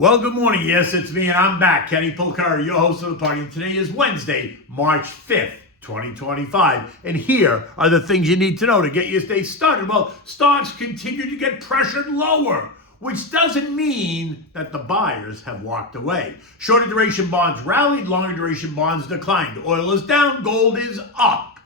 Well, good morning. Yes, it's me, and I'm back. Kenny Polcari, your host of the party. And today is Wednesday, March 5th, 2025. And here are the things you need to know to get your day started. Well, stocks continue to get pressured lower, which doesn't mean that the buyers have walked away. Shorter duration bonds rallied, longer duration bonds declined. Oil is down, gold is up.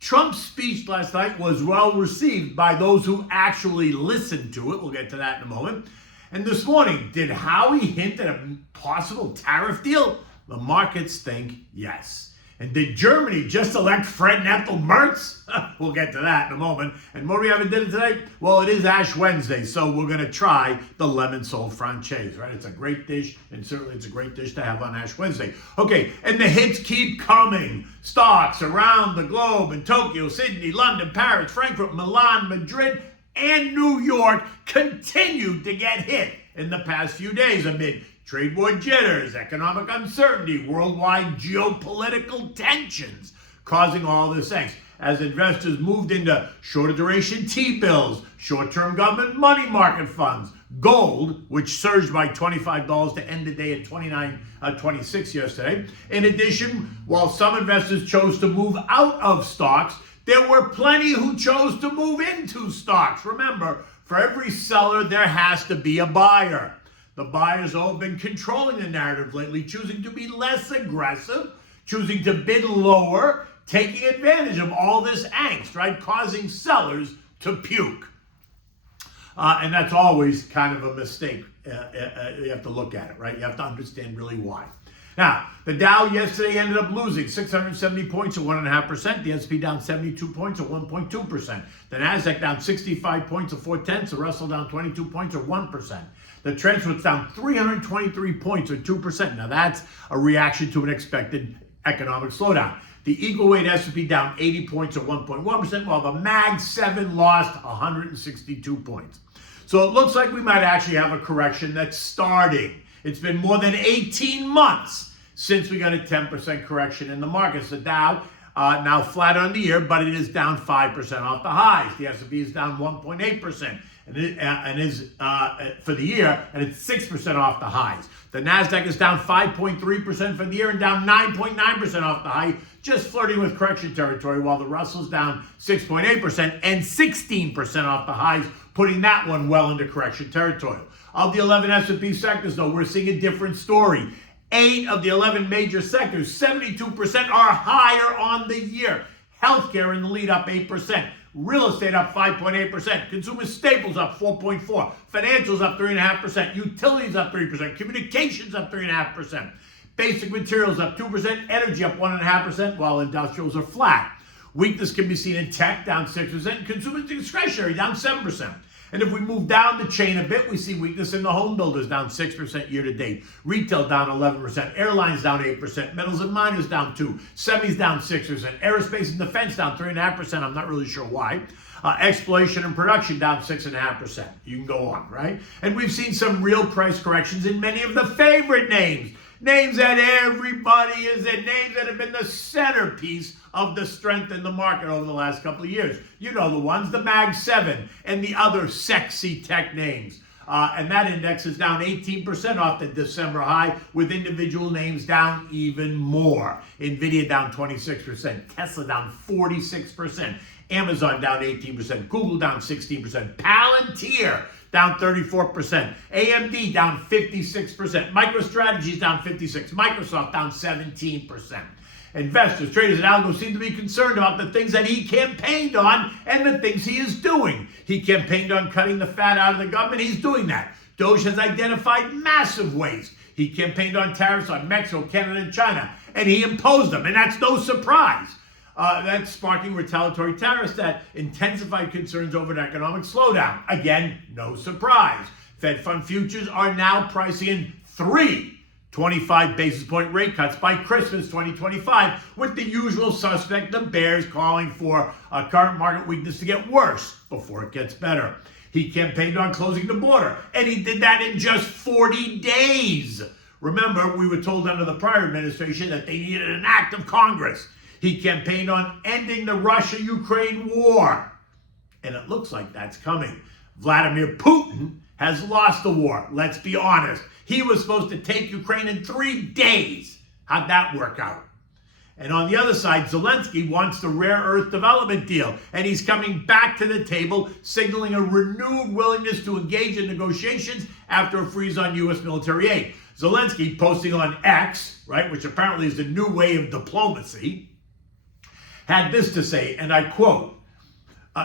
Trump's speech last night was well received by those who actually listened to it. We'll get to that in a moment. And this morning, did Howie hint at a possible tariff deal? The markets think yes. And did Germany just elect Fred Mertz? We'll get to that in a moment. And what do we have at dinner today? Well, it is Ash Wednesday, so we're going to try the lemon sole franchise, right? It's a great dish, and certainly it's a great dish to have on Ash Wednesday. Okay, and the hits keep coming. Stocks around the globe in Tokyo, Sydney, London, Paris, Frankfurt, Milan, Madrid, and New York continued to get hit in the past few days amid trade war jitters, economic uncertainty, worldwide geopolitical tensions, causing all this angst. As investors moved into shorter duration T-bills, short-term government money market funds, gold, which surged by $25 to end the day at $29.26 yesterday. In addition, while some investors chose to move out of stocks, there were plenty who chose to move into stocks. Remember, for every seller, there has to be a buyer. The buyers all have been controlling the narrative lately, choosing to be less aggressive, choosing to bid lower, taking advantage of all this angst, right? Causing sellers to puke. And that's always kind of a mistake. You have to look at it, right? You have to understand really why. Now, the Dow yesterday ended up losing 670 points or 1.5%. The S&P down 72 points or 1.2%. The Nasdaq down 65 points or 0.4. The Russell down 22 points or 1%. The Trend was down 323 points or 2%. Now, that's a reaction to an expected economic slowdown. The equal weight S&P down 80 points or 1.1%, while the Mag 7 lost 162 points. So it looks like we might actually have a correction that's starting. It's been more than 18 months since we got a 10% correction in the markets. The Dow now flat on the year, but it is down 5% off the highs. The S&P is down 1.8% and is for the year, and it's 6% off the highs. The Nasdaq is down 5.3% for the year and down 9.9% off the high, just flirting with correction territory, while the Russell's down 6.8% and 16% off the highs, putting that one well into correction territory. Of the 11 S&P sectors, though, we're seeing a different story. 8 of the 11 major sectors, 72% are higher on the year. Healthcare in the lead up 8%. Real estate up 5.8%. Consumer staples up 4.4%. Financials up 3.5%. Utilities up 3%. Communications up 3.5%. Basic materials up 2%. Energy up 1.5%, while industrials are flat. Weakness can be seen in tech, down 6%. And consumer discretionary, down 7%. And if we move down the chain a bit, we see weakness in the home builders, down 6% year to date. Retail down 11%. Airlines down 8%. Metals and miners down 2%. Semis down 6%. Aerospace and defense down 3.5%. I'm not really sure why. Exploration and production down 6.5%. You can go on, right? And we've seen some real price corrections in many of the favorite names. Names that everybody is in, names that have been the centerpiece of the strength in the market over the last couple of years. You know the ones, the Mag 7 and the other sexy tech names. And that index is down 18% off the December high, with individual names down even more. NVIDIA down 26%, Tesla down 46%, Amazon down 18%, Google down 16%, Palantir down 34%, AMD down 56%, MicroStrategy down 56%, Microsoft down 17%. Investors, traders, and algos seem to be concerned about the things that he campaigned on and the things he is doing. He campaigned on cutting the fat out of the government. He's doing that. Doge has identified massive waste. He campaigned on tariffs on Mexico, Canada, and China, and he imposed them, and that's no surprise. That's sparking retaliatory tariffs that intensified concerns over an economic slowdown. Again, no surprise. Fed fund futures are now pricing in 3 25 basis point rate cuts by Christmas 2025, with the usual suspect, the bears, calling for current market weakness to get worse before it gets better. He campaigned on closing the border, and he did that in just 40 days. Remember, we were told under the prior administration that they needed an act of Congress. He campaigned on ending the Russia-Ukraine war, and it looks like that's coming. Vladimir Putin has lost the war. Let's be honest. He was supposed to take Ukraine in 3 days. How'd that work out? And on the other side, Zelensky wants the rare earth development deal. And he's coming back to the table, signaling a renewed willingness to engage in negotiations after a freeze on U.S. military aid. Zelensky posting on X, right, which apparently is the new way of diplomacy, had this to say, and I quote,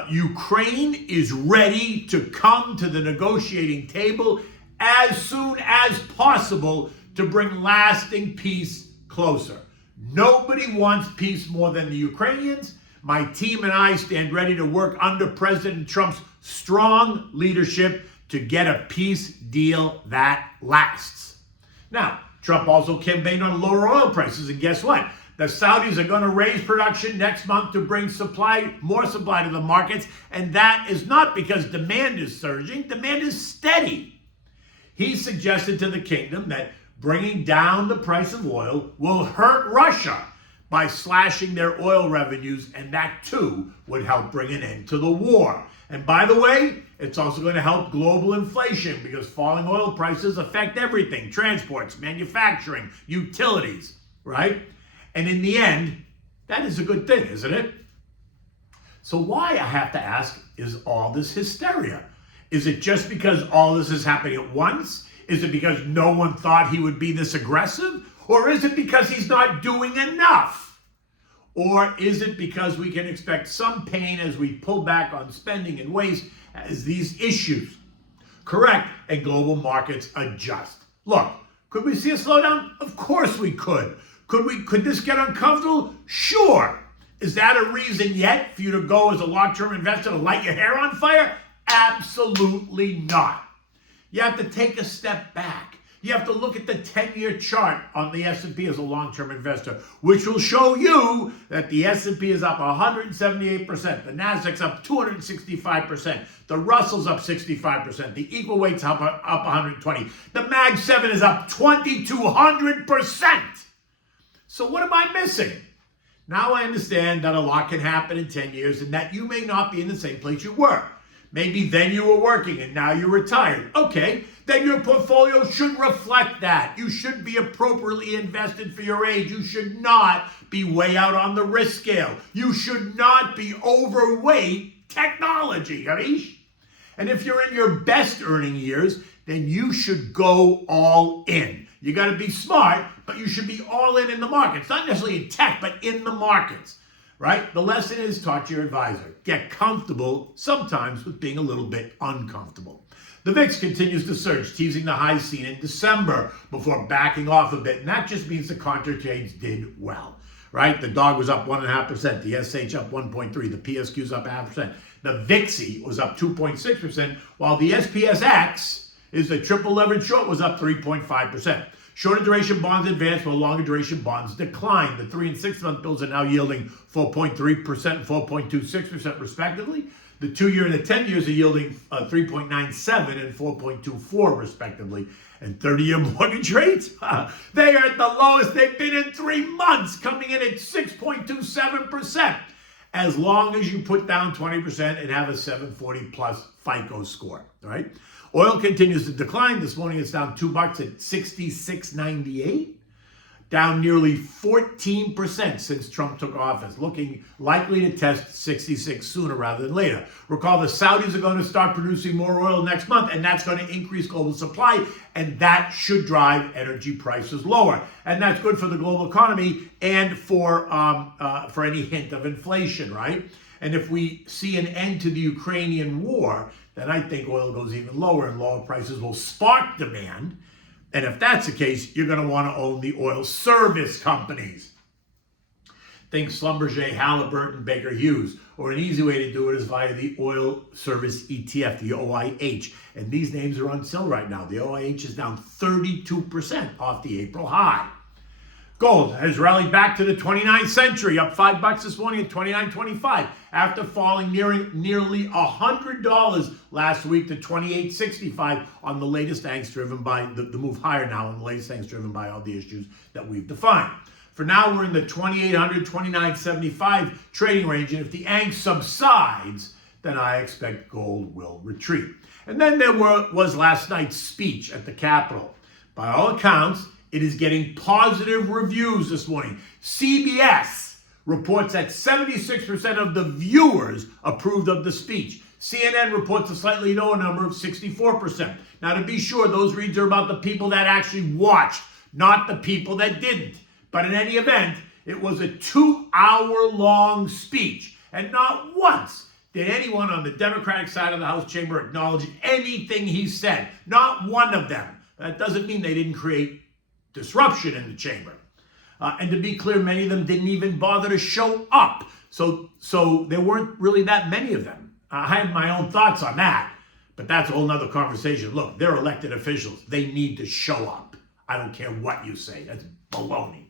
Ukraine is ready to come to the negotiating table as soon as possible to bring lasting peace closer. Nobody wants peace more than the Ukrainians. My team and I stand ready to work under President Trump's strong leadership to get a peace deal that lasts. Now, Trump also campaigned on lower oil prices, and guess what? The Saudis are going to raise production next month to bring more supply to the markets, and that is not because demand is surging. Demand is steady. He suggested to the kingdom that bringing down the price of oil will hurt Russia by slashing their oil revenues, and that too would help bring an end to the war. And by the way, it's also going to help global inflation because falling oil prices affect everything: transports, manufacturing, utilities, right? And in the end, that is a good thing, isn't it? So why, I have to ask, is all this hysteria? Is it just because all this is happening at once? Is it because no one thought he would be this aggressive? Or is it because he's not doing enough? Or is it because we can expect some pain as we pull back on spending and waste as these issues correct and global markets adjust? Look, could we see a slowdown? Of course we could. Could this get uncomfortable? Sure. Is that a reason yet for you to go as a long-term investor to light your hair on fire? Absolutely not. You have to take a step back. You have to look at the 10-year chart on the S&P as a long-term investor, which will show you that the S&P is up 178%, the Nasdaq's up 265%, the Russell's up 65%, the equal weight's up 120, the Mag 7 is up 2,200%. So what am I missing? Now I understand that a lot can happen in 10 years and that you may not be in the same place you were. Maybe then you were working and now you're retired. Okay, then your portfolio should reflect that. You should be appropriately invested for your age. You should not be way out on the risk scale. You should not be overweight technology, Harish. And if you're in your best earning years, then you should go all in. You got to be smart, but you should be all in the markets. Not necessarily in tech, but in the markets. Right? The lesson is talk to your advisor. Get comfortable sometimes with being a little bit uncomfortable. The VIX continues to surge, teasing the highs seen in December before backing off a bit. And that just means the contra trades did well. Right? The dog was up 1.5%, the SH up 1.3%, the PSQ's up 0.5%. The VIXY was up 2.6%, while the SPSX is the triple leverage short was up 3.5%. Shorter duration bonds advanced while longer duration bonds declined. The 3 and 6 month bills are now yielding 4.3% and 4.26% respectively. The 2-year and the 10 years are yielding 3.97 and 4.24 respectively. And 30-year mortgage rates, they are at the lowest they've been in 3 months, coming in at 6.27%. As long as you put down 20% and have a 740 plus FICO score, right? Oil continues to decline. This morning it's down $2 at 66.98, down nearly 14% since Trump took office, looking likely to test 66 sooner rather than later. Recall the Saudis are going to start producing more oil next month, and that's going to increase global supply, and that should drive energy prices lower. And that's good for the global economy and for any hint of inflation, right? And if we see an end to the Ukrainian war, then I think oil goes even lower and lower prices will spark demand. And if that's the case, you're going to want to own the oil service companies. Think Schlumberger, Halliburton, Baker Hughes. Or an easy way to do it is via the oil service ETF, the OIH. And these names are on sale right now. The OIH is down 32% off the April high. Gold has rallied back to the 29th century, up $5 this morning at $29.25 after falling nearly $100 last week to $28.65 on the latest angst driven by the move higher now, and the latest angst driven by all the issues that we've defined. For now, we're in the $2,800, $2,975 trading range, and if the angst subsides, then I expect gold will retreat. And then there was last night's speech at the Capitol. By all accounts, it is getting positive reviews this morning. CBS reports that 76% of the viewers approved of the speech. CNN reports a slightly lower number of 64%. Now, to be sure, those reads are about the people that actually watched, not the people that didn't. But in any event, it was a 2-hour-long speech, and not once did anyone on the Democratic side of the House chamber acknowledge anything he said. Not one of them. That doesn't mean they didn't create disruption in the chamber. And to be clear, many of them didn't even bother to show up. So there weren't really that many of them. I have my own thoughts on that, but that's a whole nother conversation. Look, they're elected officials. They need to show up. I don't care what you say. That's baloney.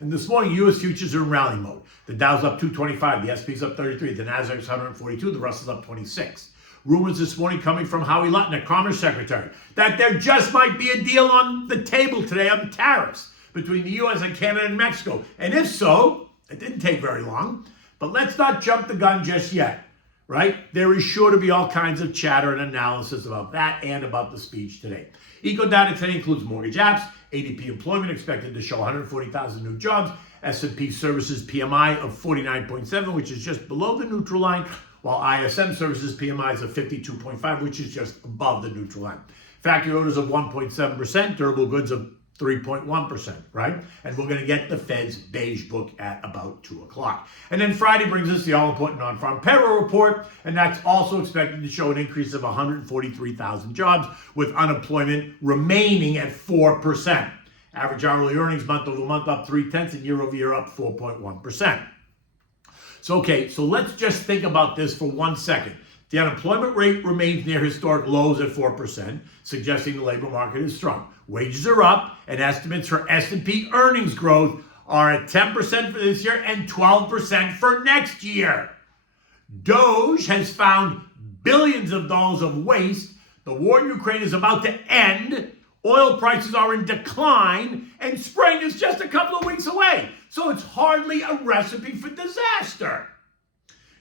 And this morning, U.S. futures are in rally mode. The Dow's up 225, the S&P's up 33, the Nasdaq's 142, the Russell's up 26. Rumors this morning coming from Howie Lutnik, Commerce Secretary, that there just might be a deal on the table today on tariffs between the U.S. and Canada and Mexico. And if so, it didn't take very long. But let's not jump the gun just yet, right? There is sure to be all kinds of chatter and analysis about that and about the speech today. Eco data today includes mortgage apps, ADP employment expected to show 140,000 new jobs, S&P services PMI of 49.7, which is just below the neutral line, while ISM services PMI is of 52.5, which is just above the neutral line. Factory orders of 1.7%, durable goods of 3.1%, right? And we're going to get the Fed's beige book at about 2 o'clock. And then Friday brings us the all-important non-farm payroll report, and that's also expected to show an increase of 143,000 jobs, with unemployment remaining at 4%. Average hourly earnings month over month up 0.3 and year over year up 4.1%. So let's just think about this for 1 second. The unemployment rate remains near historic lows at 4%, suggesting the labor market is strong. Wages are up, and estimates for S&P earnings growth are at 10% for this year and 12% for next year. Doge has found billions of dollars of waste. The war in Ukraine is about to end. Oil prices are in decline, and spring is just a couple of weeks away. So it's hardly a recipe for disaster.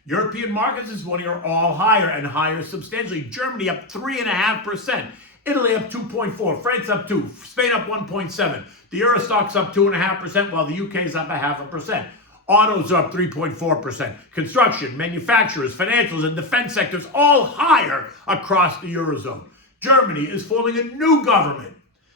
European markets this morning are all higher and higher substantially. Germany up 3.5%. Italy up 2.4%. France up 2%. Spain up 1.7%. The Euro stock's up 2.5%, while the UK is up 0.5%. Autos are up 3.4%. Construction, manufacturers, financials, and defense sectors all higher across the Eurozone. Germany is forming a new government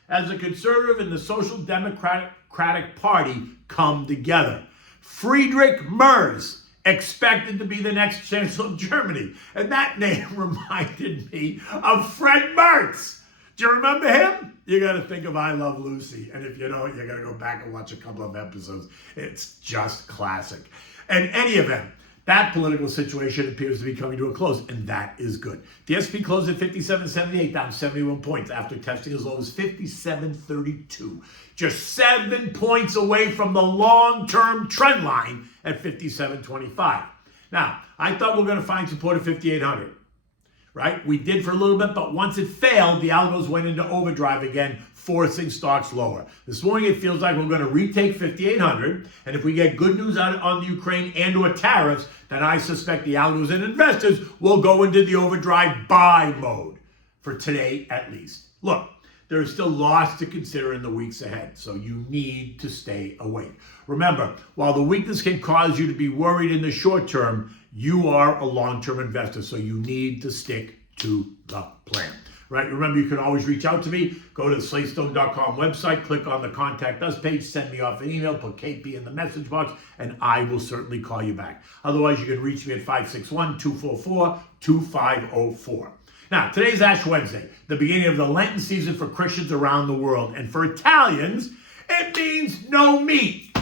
as the Conservative and the Social Democratic Party come together. Friedrich Merz expected to be the next Chancellor of Germany. And that name reminded me of Fred Mertz. Do you remember him? You got to think of I Love Lucy. And if you don't, you got to go back and watch a couple of episodes. It's just classic. In any event, that political situation appears to be coming to a close, and that is good. The S&P closed at 57.78, down 71 points after testing as low as 57.32. Just 7 points away from the long-term trend line at 57.25. Now, I thought we were going to find support at 5800, right? We did for a little bit, but once it failed, the algos went into overdrive again, forcing stocks lower. This morning, it feels like we're going to retake 5800, and if we get good news on the Ukraine and or tariffs, then I suspect the algos and investors will go into the overdrive buy mode for today at least. Look, there is still lots to consider in the weeks ahead, so you need to stay awake. Remember, while the weakness can cause you to be worried in the short term, you are a long-term investor, so you need to stick to the plan. Right? Remember, you can always reach out to me. Go to the slatestone.com website, click on the Contact Us page, send me off an email, put KP in the message box, and I will certainly call you back. Otherwise, you can reach me at 561-244-2504. Now, today's Ash Wednesday, the beginning of the Lenten season for Christians around the world. And for Italians, it means no meat.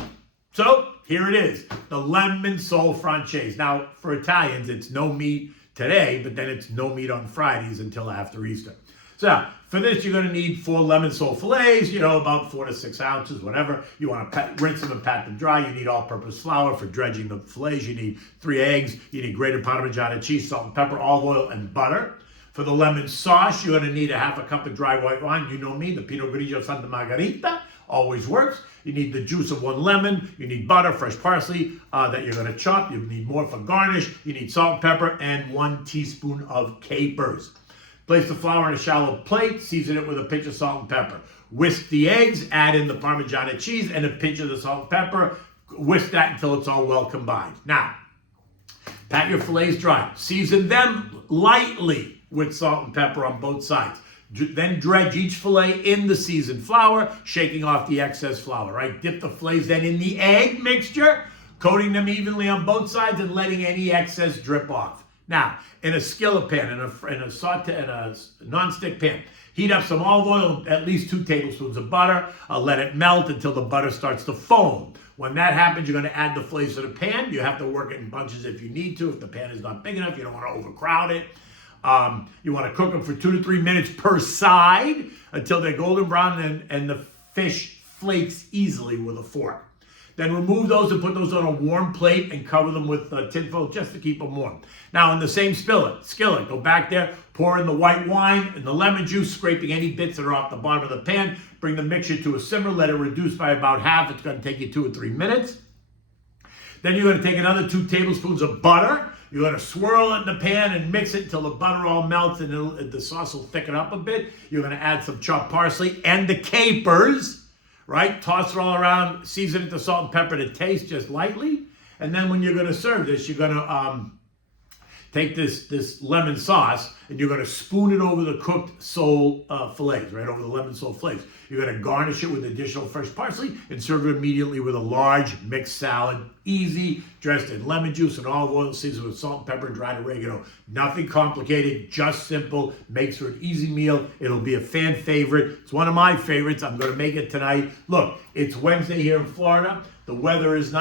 So here it is, the lemon sole francese. Now, for Italians, it's no meat today, but then it's no meat on Fridays until after Easter. So for this, you're going to need 4 lemon sole fillets, about 4 to 6 ounces, whatever. You want to rinse them and pat them dry. You need all-purpose flour for dredging the fillets. You need 3 eggs. You need grated Parmesan cheese, salt and pepper, olive oil, and butter. For For the lemon sauce, you're going to need a half a cup of dry white wine. You know me, the Pinot Grigio Santa Margarita always works. You need the juice of 1 lemon. You need butter, fresh parsley that you're going to chop. You need more for garnish. You need salt and pepper and 1 teaspoon of capers. Place the flour in a shallow plate. Season it with a pinch of salt and pepper. Whisk the eggs. Add in the Parmigiana cheese and a pinch of the salt and pepper. Whisk that until it's all well combined. Now, pat your fillets dry. Season them lightly with salt and pepper on both sides. Then dredge each fillet in the seasoned flour, shaking off the excess flour, right? Dip the fillets then in the egg mixture, coating them evenly on both sides and letting any excess drip off. Now, in a skillet pan, in a non-stick pan, heat up some olive oil, at least 2 tablespoons of butter. Let it melt until the butter starts to foam. When that happens, you're going to add the fillets to the pan. You have to work it in bunches if you need to. If the pan is not big enough, you don't want to overcrowd it. You want to cook them for 2 to 3 minutes per side until they're golden brown and the fish flakes easily with a fork. Then remove those and put those on a warm plate and cover them with tinfoil just to keep them warm. Now in the same skillet, go back there, pour in the white wine and the lemon juice, scraping any bits that are off the bottom of the pan. Bring the mixture to a simmer, let it reduce by about half. It's going to take you 2 or 3 minutes. Then you're going to take another 2 tablespoons of butter. You're going to swirl it in the pan and mix it until the butter all melts and the sauce will thicken up a bit. You're going to add some chopped parsley and the capers, right? Toss it all around, season it to salt and pepper to taste just lightly. And then when you're going to serve this, you're going to take this lemon sauce and you're going to spoon it over the cooked sole fillets, right? Over the lemon sole fillets. You're going to garnish it with additional fresh parsley and serve it immediately with a large mixed salad. Easy, dressed in lemon juice and olive oil, seasoned with salt and pepper and dried oregano. Nothing complicated, just simple. Makes for an easy meal. It'll be a fan favorite. It's one of my favorites. I'm going to make it tonight. Look, it's Wednesday here in Florida. The weather is nice.